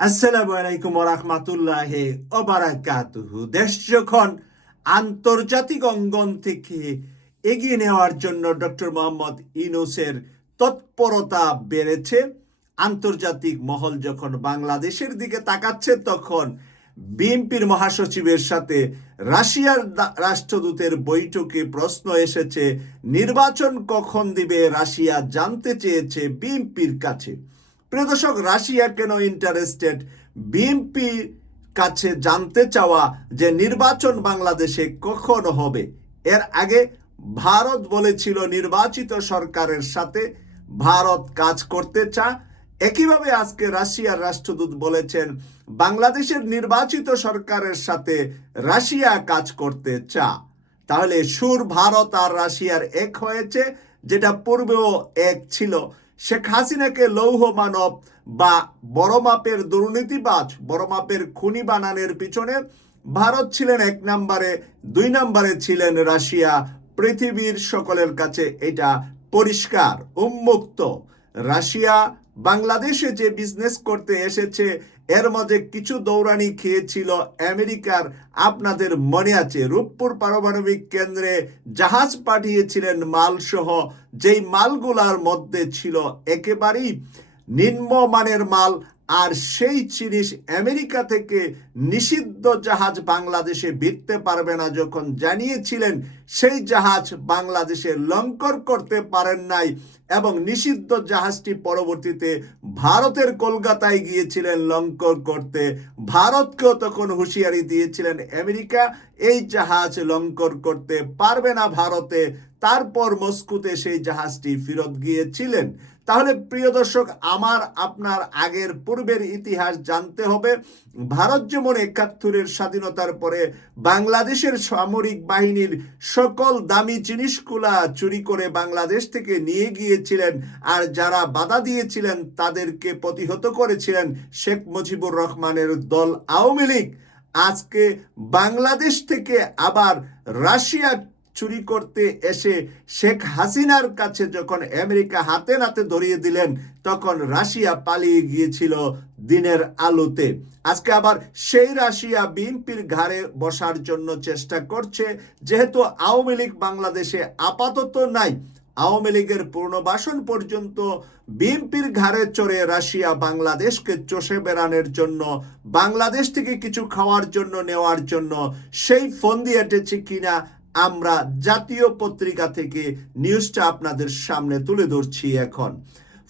আসসালামু আলাইকুম রহমাতুল্লাহ ওবারাকাতুহু দেশ যখন আন্তর্জাতিক অঙ্গন থেকে এগিয়ে নেওয়ার জন্য ডক্টর মোহাম্মদ ইনুসের তৎপরতা বেড়েছে, আন্তর্জাতিক মহল যখন বাংলাদেশের দিকে তাকাচ্ছে, তখন বিএনপির মহাসচিবের সাথে রাশিয়ার রাষ্ট্রদূতের বৈঠকে প্রশ্ন এসেছে, নির্বাচন কখন দিবে, রাশিয়া জানতে চেয়েছে বিএনপির কাছে। প্রিয় দর্শক রাশিয়া কেন ইন্টারেস্টেড? বিএনপি কাছে জানতে চাওয়া যে নির্বাচন বাংলাদেশে কখন হবে। এর আগে ভারত বলেছিল নির্বাচিত সরকারের সাথে ভারত কাজ করতে চা একইভাবে আজকে রাশিয়ার রাষ্ট্রদূত বলেছেন, বাংলাদেশের নির্বাচিত সরকারের সাথে রাশিয়া কাজ করতে চা তাহলে সুর ভারত আর রাশিয়ার এক হয়েছে, যেটা পূর্বেও এক ছিল। শেখ হাসিনাকে লৌহ মানব বা বড় মাপের দুর্নীতিবাজ, বড় মাপের খুনি বানানোর পিছনে ভারত ছিলেন এক নম্বরে, দুই নম্বরে ছিলেন রাশিয়া। পৃথিবীর সকলের কাছে এটা পরিষ্কার, উন্মুক্ত। রাশিয়া বাংলাদেশে যে বিজনেস করতে এসেছে, এর মধ্যে কিছু দৌড়ানি খেয়েছিল আমেরিকার আপনাদের মনে আছে? রূপপুর পারমাণবিক কেন্দ্রে জাহাজ পাঠিয়েছিলেন মালসহ, যেই মালগুলার মধ্যে ছিল একেবারেই নিম্নমানের মাল। আর সেই জিনিস আমেরিকা থেকে নিষিদ্ধ জাহাজ বাংলাদেশে ভিড়তে পারবে না যখন জানিয়েছিলেন, সেই জাহাজ বাংলাদেশে লঙ্কর করতে পারেন নাই এবং নিষিদ্ধ জাহাজটি পরবর্তীতে ভারতের কলকাতায় গিয়েছিলেন লঙ্কর করতে। ভারতকেও তখন হুঁশিয়ারি দিয়েছিলেন, আমেরিকা, এই জাহাজ লঙ্কর করতে পারবে না ভারতে। তারপর মস্কুতে সেই জাহাজটি ফেরত গিয়েছিলেন। তাহলে প্রিয় দর্শক, আমার, আপনার আগের পূর্বের ইতিহাস জানতে হবে। ভারত যেমন একাত্তরের স্বাধীনতার পরে বাংলাদেশের সামরিক বাহিনীর সকল দামি জিনিসগুলা চুরি করে বাংলাদেশ থেকে নিয়ে গিয়েছিলেন আর যারা বাধা দিয়েছিলেন তাদেরকে প্রতিহত করেছিলেন শেখ মুজিবুর রহমানের দল আওয়ামী লীগ। আজকে বাংলাদেশ থেকে আবার রাশিয়া চুরি করতে এসে শেখ হাসিনার কাছে যখন আমেরিকা হাতে নাতে ধরিয়ে দিলেন, তখন রাশিয়া পালিয়ে গিয়েছিল দিনের আলোতে। আজকে আবার সেই রাশিয়া বিএনপির ঘাড়ে বসার জন্য চেষ্টা করছে, যেহেতু আওয়ামী লীগ বাংলাদেশে আপাতত নাই। আওয়ামী লীগের পুনর্বাসন পর্যন্ত বিএনপির ঘাড়ে চড়ে রাশিয়া বাংলাদেশকে চষে বেড়ানোর জন্য, বাংলাদেশ থেকে কিছু খাওয়ার জন্য নেওয়ার জন্য সেই ফন্দি এঁটেছে কিনা আমরা জাতীয় পত্রিকা থেকে নিউজটা আপনাদের সামনে তুলে ধরছি এখন।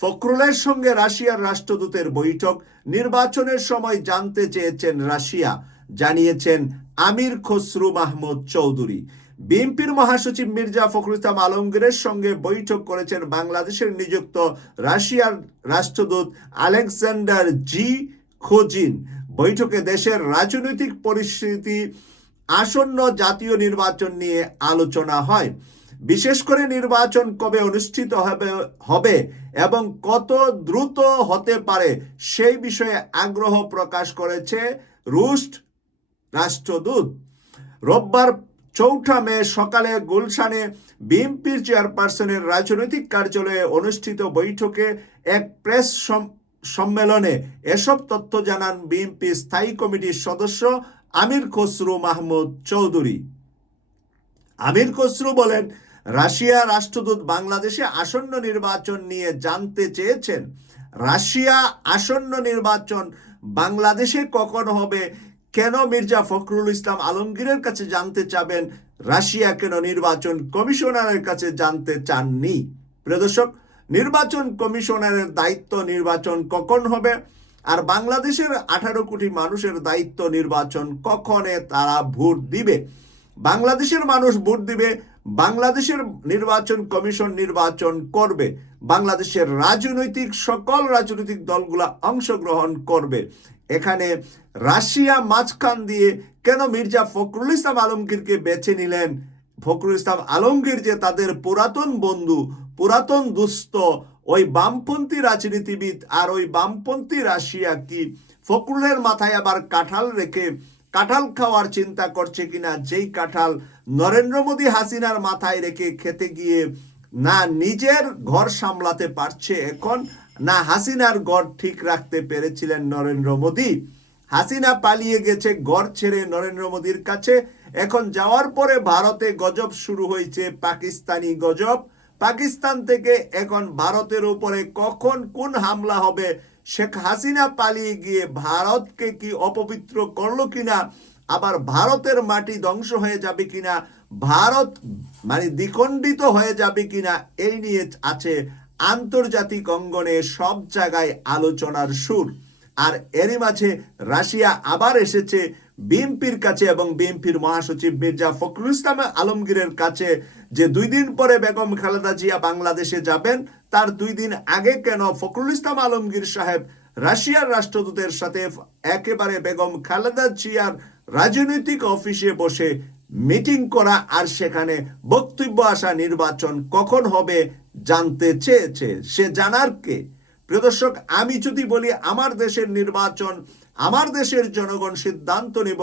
ফখরুলের সঙ্গে রাশিয়ার রাষ্ট্রদূতের বৈঠক, নির্বাচনের সময় জানতে চেয়েছেন রাশিয়া, জানিয়েছেন আমির খসরু মাহমুদ চৌধুরী। বিএনপির মহাসচিব মির্জা ফখরুল ইসলাম আলমগীরের সঙ্গে বৈঠক করেছেন বাংলাদেশের নিযুক্ত রাশিয়ার রাষ্ট্রদূত আলেকজান্ডার জি খোজিন। বৈঠকে দেশের রাজনৈতিক পরিস্থিতি আসন্ন জাতীয় নির্বাচন নিয়ে আলোচনা হয়। বিশেষ করে নির্বাচন কবে অনুষ্ঠিত হবে হবে এবং কত দ্রুত হতে পারে সেই বিষয়ে আগ্রহ প্রকাশ করেছে রুশ রাষ্ট্রদূত। রোববার চৌঠা মে সকালে গুলশানে বিএনপির চেয়ারপারসনের রাজনৈতিক কার্যালয়ে অনুষ্ঠিত বৈঠকে এক প্রেস সম- সম্মেলনে এসব তথ্য জানান বিএনপি স্থায়ী কমিটির সদস্য আমির খসরু মাহমুদ চৌধুরী। আমির খসরু বলেন, রাশিয়া রাষ্ট্রদূত বাংলাদেশে আসন্ন নির্বাচন নিয়ে জানতে চেয়েছেন। রাশিয়া আসন্ন নির্বাচন বাংলাদেশে কখন হবে, কেন মির্জা ফখরুল ইসলাম আলমগীরের কাছে জানতে চাবেন, রাশিয়া কেন নির্বাচন কমিশনারের কাছে জানতে চাননি? প্রিয় দর্শক, নির্বাচন কমিশনারের দায়িত্ব নির্বাচন কখন হবে আর বাংলাদেশের আঠারো কোটি মানুষের দায়িত্ব নির্বাচন কখনে তারা ভোট দিবে? বাংলাদেশের মানুষ ভোট দিবে, বাংলাদেশের নির্বাচন কমিশন নির্বাচন করবে, বাংলাদেশের রাজনৈতিক, সকল রাজনৈতিক দলগুলা অংশগ্রহণ করবে। এখানে রাশিয়া মাঝখান দিয়ে কেন মির্জা ফখরুল ইসলাম আলমগীরকে বেছে নিলেন? ফখরুল ইসলাম আলমগীর যে তাদের পুরাতন বন্ধু, পুরাতন দুস্থ ওই বামপন্থী রাজনীতিবিদ আর ওই বামপন্থী রাশিয়া কি? ফখরুলের মাথায় আবার কাঁঠাল রেখে কাঁঠাল খাওয়ার চিন্তা করছে কিনা? যেই কাঁঠাল নরেন্দ্র মোদী হাসিনার মাথায় রেখে খেতে গিয়ে না নিজের ঘর সামলাতে পারছে এখন, না হাসিনার গড় ঠিক রাখতে পেরেছিলেন নরেন্দ্র মোদী। হাসিনা পালিয়ে গেছে গড় ছেড়ে নরেন্দ্র মোদীর কাছে। এখন যাওয়ার পরে ভারতে গজব শুরু হয়েছে, পাকিস্তানি গজব। পাকিস্তান থেকে এখন ভারতের উপরে কখন কোন হামলা হবে, শেখ হাসিনা পালিয়ে গিয়ে ভারতকে কি অপবিত্র করল কিনা, আবার ভারতের মাটি ধ্বংস হয়ে যাবে কিনা, ভারত মানে দ্বিখণ্ডিত হয়ে যাবে কিনা, এই নিয়ে আছে আন্তর্জাতিক অঙ্গনে সব জায়গায় আলোচনার সুর। আর এরই মাঝে রাশিয়া আবার এসেছে বিএনপির কাছে এবং বিএনপির মহাসচিব মির্জা ফখরুল ইসলাম আলমগীরের কাছে যে দুই দিন পরে বেগম খালেদা জিয়া বাংলাদেশে যাবেন, তার দুই দিন আগে কেন ফখরুল ইসলাম আলমগীর সাহেব রাশিয়ার রাষ্ট্রদূতের সাথে একেবারে বেগম খালেদা জিয়ার রাজনৈতিক অফিসে বসে মিটিং করা আর সেখানে বক্তব্য আসা নির্বাচন কখন হবে জানতে চেয়েছে? সে জানার কে? প্রিয় দর্শক, আমি যদি বলি আমার দেশের নির্বাচন, আমার দেশের জনগণ সিদ্ধান্ত নেব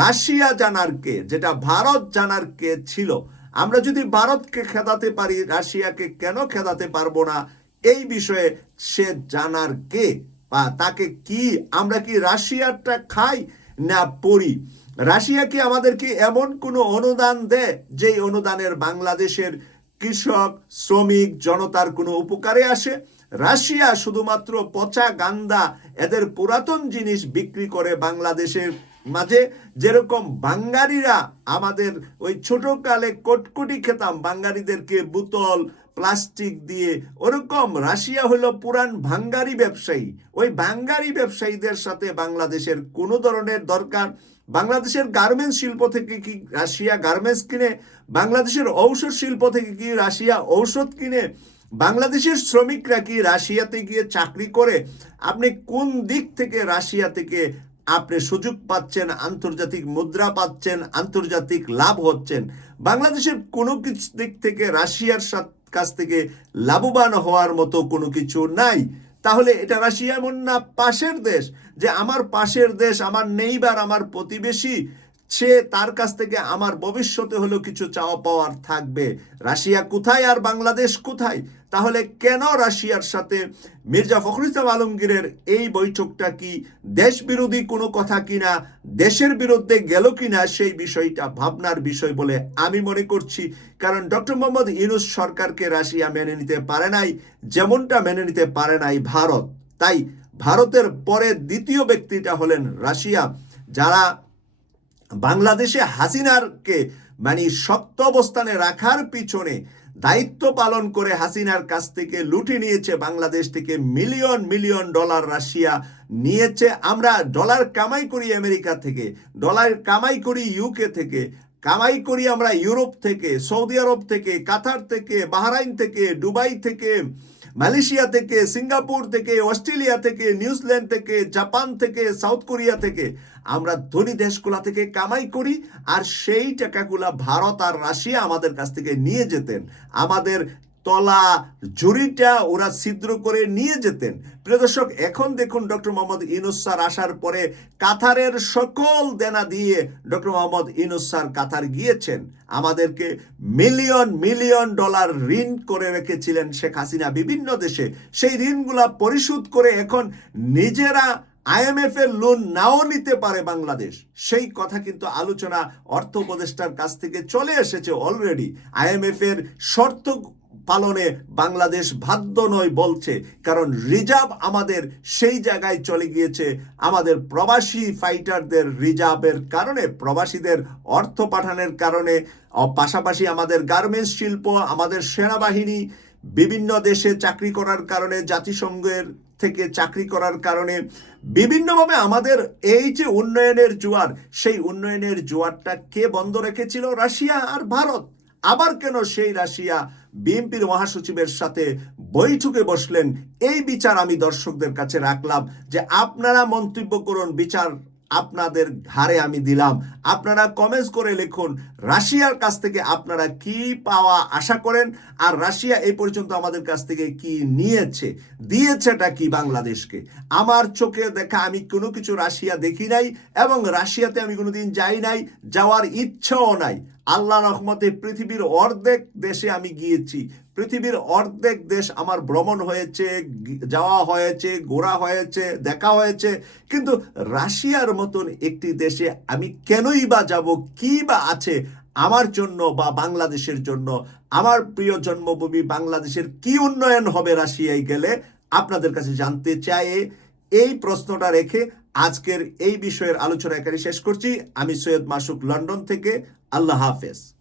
রাশিয়া জানার কে, যেটা ভারত জানার কে ছিল। আমরা যদি ভারতকে খেদাতে পারি, রাশিয়াকে কেন খেদাতে পারব না? এই বিষয়ে সে জানার কে বা তাকে কি, আমরা কি রাশিয়ারটা খাই না পড়ি? রাশিয়া কি আমাদেরকে এমন কোনো অনুদান দেয়, যেই অনুদানের বাংলাদেশের কৃষক, শ্রমিক, জনতার কোনো উপকারে আসে? রাশিয়া শুধুমাত্র পচা গান্দা, এদের পুরাতন জিনিস বিক্রি করে বাংলাদেশের মাঝে। যেরকম বাঙ্গারিরা আমাদের ওই ছোটকালে কটকটি খেতাম বাঙ্গারিদেরকে বোতল, প্লাস্টিক দিয়ে, ওরকম রাশিয়া হলো পুরান ভাঙ্গারি ব্যবসায়ী। ওই ভাঙ্গারি ব্যবসায়ীদের সাথে বাংলাদেশের কোনো ধরনের দরকার। বাংলাদেশের গার্মেন্টস শিল্প থেকে কি রাশিয়া গার্মেন্টস কিনে? বাংলাদেশের ঔষধ শিল্প থেকে কি রাশিয়া ঔষধ কিনে? বাংলাদেশের শ্রমিকরা কি রাশিয়াতে গিয়ে চাকরি করে? আপনি কোন দিক থেকে রাশিয়া থেকে আপনি সুযোগ পাচ্ছেন, আন্তর্জাতিক মুদ্রা পাচ্ছেন, আন্তর্জাতিক লাভ হচ্ছেন? বাংলাদেশের কোনো কিছু দিক থেকে রাশিয়ার কাছ থেকে লাভবান হওয়ার মতো কোনো কিছু নাই। তাহলে এটা রাশিয়া এমন না পাশের দেশ? যে আমার পাশের দেশ, আমার নেইবার, আমার প্রতিবেশী, সে তার কাছ থেকে আমার ভবিষ্যতে হলেও কিছু চাওয়া পাওয়ার থাকবে। রাশিয়া কোথায় আর বাংলাদেশ কোথায়? তাহলে কেন রাশিয়ার সাথে মির্জা ফখরুল ইসলাম আলমগীরের এই বৈঠকটা কি দেশ বিরোধী কোনো কথা কিনা, দেশের বিরুদ্ধে গেল কিনা সেই বিষয়টা, ভাবনার বিষয় বলে আমি মনে করছি। কারণ ডক্টর মোহাম্মদ ইউনুস সরকারকে রাশিয়া মেনে নিতে পারে নাই, যেমনটা মেনে নিতে পারে নাই ভারত। তাই ভারতের পরে দ্বিতীয় ব্যক্তিটা হলেন রাশিয়া, যারা বাংলাদেশে হাসিনারকে মানে শক্ত অবস্থানে রাখার পিছনে দায়িত্ব পালন করে হাসিনার কাছ থেকে লুটি নিয়েছে বাংলাদেশ থেকে মিলিয়ন মিলিয়ন ডলার রাশিয়া নিয়েছে। আমরা ডলার কামাই করি আমেরিকা থেকে, ডলার কামাই করি ইউকে থেকে, কামাই করি আমরা ইউরোপ থেকে, সৌদি আরব থেকে, কাতার থেকে, বাহরাইন থেকে, দুবাই থেকে মালয়েশিয়া থেকে, সিঙ্গাপুর থেকে, অস্ট্রেলিয়া থেকে, নিউজিল্যান্ড থেকে, জাপান থেকে, সাউথ কোরিয়া থেকে আমরা ধনী দেশগুলা থেকে কামাই করি আর সেই টাকাগুলা ভারত আর রাশিয়া আমাদের কাছ থেকে নিয়ে যেতেন। আমাদের তলা ঝুড়িটা ওরা ছিদ্র করে নিয়ে যেতেন। প্রিয় দর্শক, এখন দেখুন ডক্টর মোহাম্মদ ইনুস স্যার আসার পরে কাতারের সকল দেনা দিয়ে doctor Mohammad Yunus sir Qatar গিয়েছেন। আমাদেরকে মিলিয়ন মিলিয়ন ডলার ঋণ করে রেখেছিলেন শেখ হাসিনা বিভিন্ন দেশে। সেই ঋণগুলা পরিশোধ করে এখন নিজেরা আইএমএফ এর লোন নাও নিতে পারে বাংলাদেশ। সেই কথা কিন্তু আলোচনা অর্থ উপদেষ্টার কাছ থেকে চলে এসেছে অলরেডি আইএমএফ এর শর্ত পালনে বাংলাদেশ বাধ্য নয় বলছে, কারণ রিজার্ভ আমাদের সেই জায়গায় চলে গিয়েছে। আমাদের প্রবাসী ফাইটারদের রিজার্ভের কারণে, প্রবাসীদের অর্থ পাঠানোর কারণে পাশাপাশি আমাদের গার্মেন্টস শিল্প, আমাদের সেনাবাহিনী, বিভিন্ন দেশে চাকরি করার কারণে, জাতিসংঘের থেকে চাকরি করার কারণে, বিভিন্নভাবে আমাদের এই যে উন্নয়নের জোয়ার, সেই উন্নয়নের জোয়ারটা কে বন্ধ রেখেছিল? রাশিয়া আর ভারত। আবার কেন সেই রাশিয়া বিএনপির মহাসচিবের সাথে বৈঠকে বসলেন। এই বিচার আমি দর্শকদের কাছে রাখলাম যে আপনারা মন্তব্য করুন, বিচার আপনাদের ঘাড়ে আমি দিলাম। আপনারা কমেন্টস করে লিখুন, রাশিয়ার কাছ থেকে আপনারা কি পাওয়া আশা করেন আর রাশিয়া এই পর্যন্ত আমাদের কাছ থেকে কি নিয়েছে, দিয়েছেটা কি বাংলাদেশকে? আমার চোখে দেখা আমি কোনো কিছু রাশিয়া দেখি নাই এবং রাশিয়াতে আমি কোনোদিন যাই নাই, যাওয়ার ইচ্ছাও নাই। আল্লাহ রহমতে পৃথিবীর অর্ধেক দেশে আমি গিয়েছি পৃথিবীর অর্ধেক দেশ আমার ভ্রমণ হয়েছে যাওয়া হয়েছে, ঘোরা হয়েছে, দেখা হয়েছে। কিন্তু রাশিয়ার মতন একটি দেশে আমি কেনই বা যাব, কি বা আছে আমার জন্য বা বাংলাদেশের জন্য? আমার প্রিয় জন্মভূমি বাংলাদেশের কি উন্নয়ন হবে রাশিয়ায় গেলে? আপনাদের কাছে জানতে চাই এই প্রশ্নটা রেখে আজকের এই বিষয়ের আলোচনা এখানে শেষ করছি। আমি সৈয়দ মাসুক লন্ডন থেকে। আল্লাহ হাফেজ।